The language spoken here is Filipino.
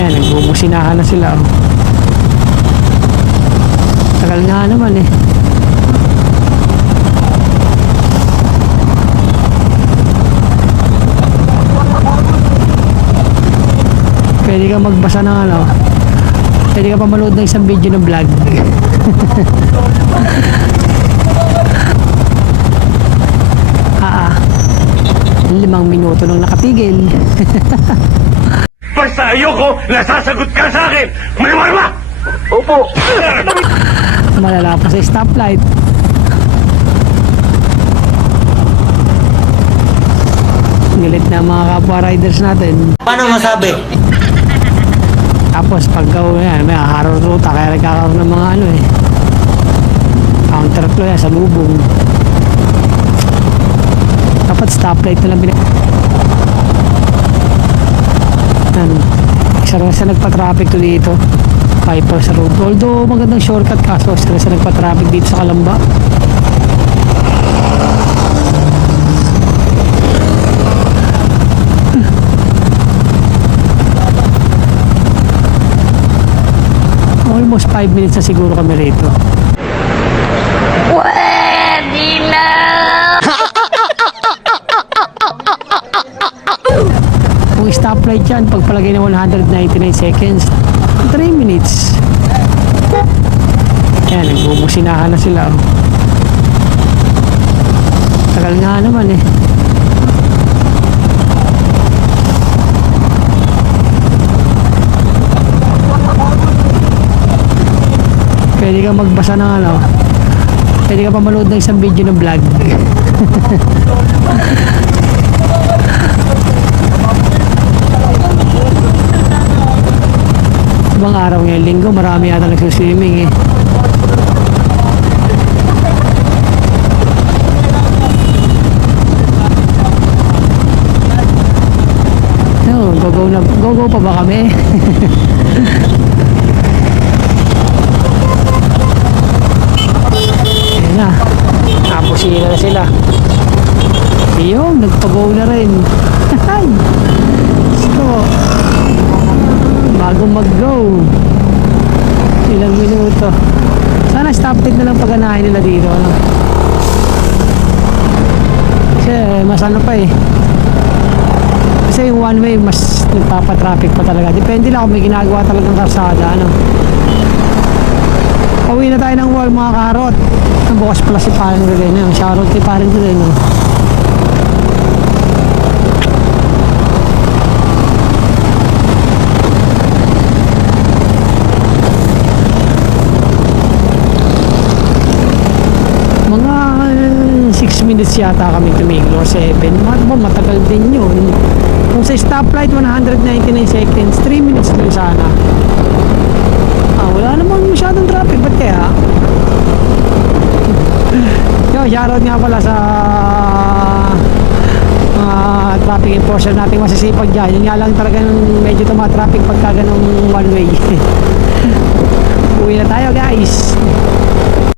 Ayan, nagbubusinahan na sila. Oh. Tagal nga naman eh. Pwede ka magbasa ng ano. Pwede ka pa manood ng isang video ng vlog. 5 minuto nung nakatigil. Basta ayoko, nasasagot ka sa akin! May marma! Opo! Malala pa sa stoplight. Galit na mga kapwa riders natin. Paano masabi? Tapos pag yan, may haror ruta, kaya nagkakaroon ng mga ano eh. Counterflow yan sa lubong. Dapat stoplight na lang isa rin sa nagpa-traffic to dito, Pipers Road. Although magandang shortcut, kaso isa rin sa nagpa-traffic dito sa Kalamba. Almost 5 minutes na siguro kami rito. Pwede na! Kung stoplight yan, pagpalagay ng 199 seconds, 3 minutes. Ayan, nagbubusinahan na sila. Oh. Tagal nga naman eh. Pwede ka magbasa ng ano. Pwede ka pa manood ng isang video ng vlog. Ibang araw ngayong linggo, marami yata nagsuswimming eh. No, go pa ba kami? Ayan na, napusina na sila. Ayun, nagpag-go na rin. Ay, so bago mag-go, ilang minuto. Sana stoplight na lang pag-anahin nila dito, ano? Kasi mas ano pa eh, kasi yung one way mas nagpapatraffic pa talaga. Depende lang kung may ginagawa talagang karsada, ano. Pauwi na tayo ng wall mga karot. Ang bukas pala si Parang rin, yung shoutout kay Parang rin, no? Mga 6 minutes yata kami tumigil or 7. Matagal din yun. Kung sa stoplight 199 seconds, 3 minutes lang sana. Wala namang masyadong traffic. Ba't kaya? Yo, shoutout nga pala sa traffic enforcer natin masisipag dyan. Yun nga lang talaga medyo tumatraffic pagka ganong one way. Uwi na tayo guys.